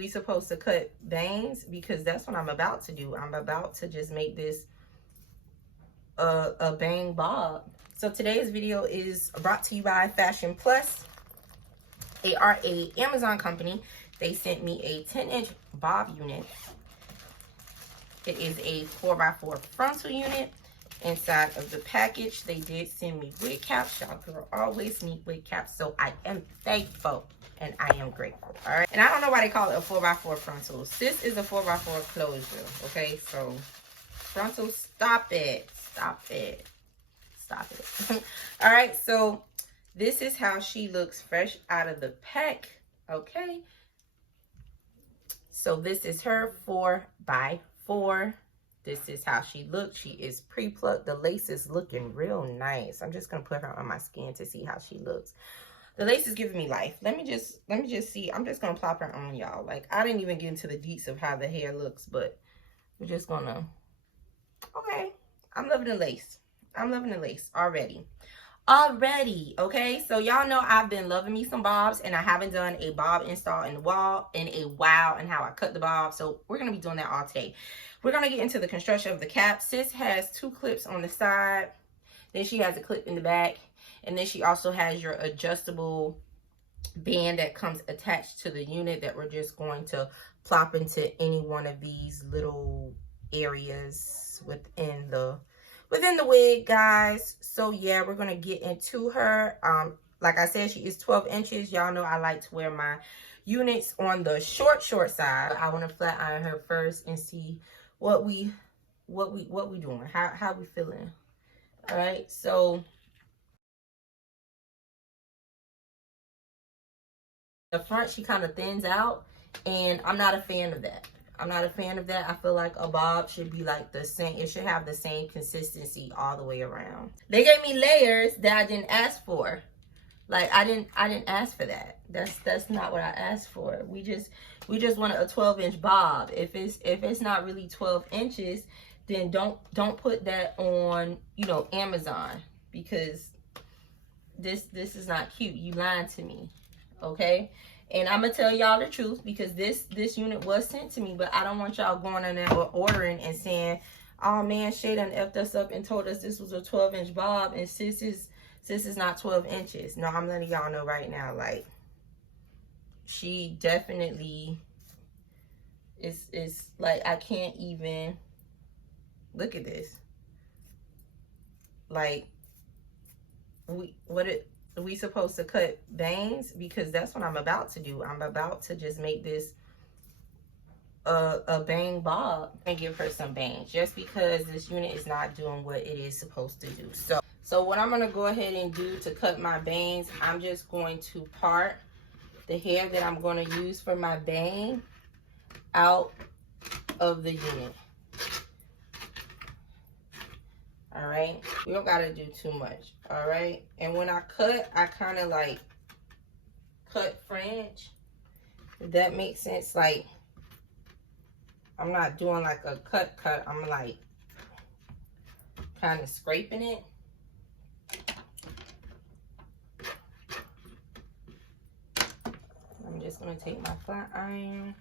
we supposed to cut bangs? Because that's what I'm about to do. I'm about to just make this a bang bob. So today's video is brought to you by Fashion Plus. They are a Amazon company. They sent me a 10-inch bob unit. It is a 4x4 frontal unit. Inside of the package, they did send me wig caps. Y'all girl always need wig caps, so I am thankful and I am grateful. All right, and I don't know why they call it a 4x4 frontal. This is a 4x4 closure. Okay, so frontal, stop it, stop it, stop it. All right, so this is how she looks fresh out of the pack. Okay, so this is her 4x4. This is how she looks. She is pre-plucked. The lace is looking real nice. I'm just gonna put her on my skin to see how she looks. The lace is giving me life. Let me just see. I'm just gonna plop her on, y'all. Like, I didn't even get into the deets of how the hair looks, but we're just gonna. Okay, I'm loving the lace. I'm loving the lace already. Okay, so y'all know I've been loving me some bobs, and I haven't done a bob install in a while, and how I cut the bob. So we're gonna be doing that all today. We're gonna get into the construction of the cap. Sis has 2 clips on the side, then she has a clip in the back, and then she also has your adjustable band that comes attached to the unit that we're just going to plop into any one of these little areas within the wig, guys. So yeah, we're gonna get into her. Like I said, she is 12 inches. Y'all know I like to wear my units on the short side. I want to flat iron her first and see what we doing, how we feeling. All right, so the front, she kind of thins out, and I'm not a fan of that. I'm not a fan of that. I feel like a bob should be like the same. It should have the same consistency all the way around. They gave me layers that I didn't ask for. Like, I didn't ask for that. That's not what I asked for. We just wanted a 12-inch bob. If it's not really 12 inches, then don't put that on, you know, Amazon, because this is not cute. You lying to me. Okay? And I'm gonna tell y'all the truth, because this unit was sent to me, but I don't want y'all going in there or ordering and saying, oh man, Shay done effed us up and told us this was a 12-inch bob and sis is not 12 inches. No, I'm letting y'all know right now, like, she definitely is like, I can't even look at this. Like, we supposed to cut bangs? Because that's what I'm about to do. I'm about to just make this a bang bob and give her some bangs, just because this unit is not doing what it is supposed to do. So what I'm going to go ahead and do to cut my bangs, I'm just going to part the hair that I'm going to use for my bang out of the unit. All right, we don't gotta do too much. All right, and when I cut, I kind of like cut French, if that makes sense. Like, I'm not doing like a cut. I'm like kind of scraping it. I'm just gonna take my flat iron.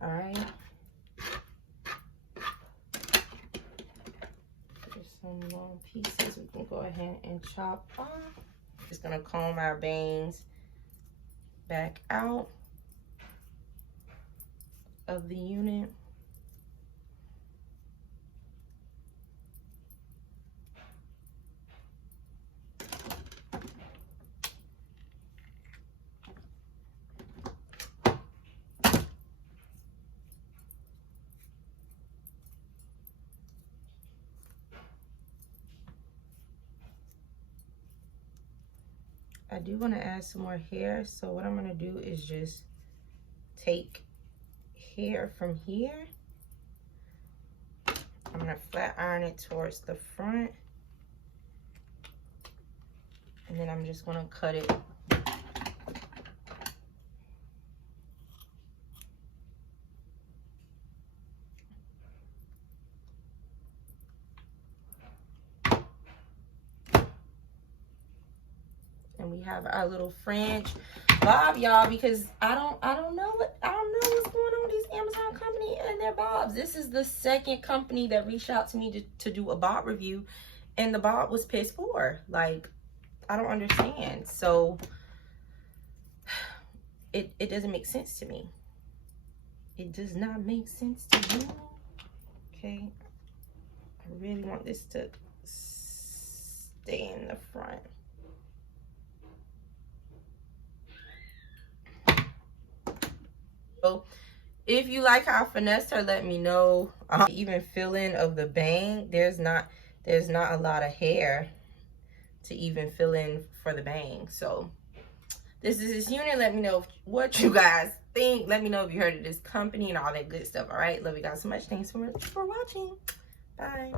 All right. Some long pieces we can go ahead and chop off. Just gonna comb our bangs back out of the unit. I do want to add some more hair, so what I'm going to do is just take hair from here. I'm going to flat iron it towards the front, and then I'm just going to cut it have our little French bob, y'all, because I don't know what's going on with this Amazon company and their bobs. This is the second company that reached out to me to do a bob review, and the bob was piss poor. Like, I don't understand. So it doesn't make sense to me. It does not make sense to me. Okay, I really want this to stay in the front. So if you like how I finessed her, let me know. Even filling of the bang, there's not a lot of hair to even fill in for the bang. So this is this unit. Let me know what you guys think. Let me know if you heard of this company and all that good stuff. All right, love you guys so much. Thanks so much for watching. Bye.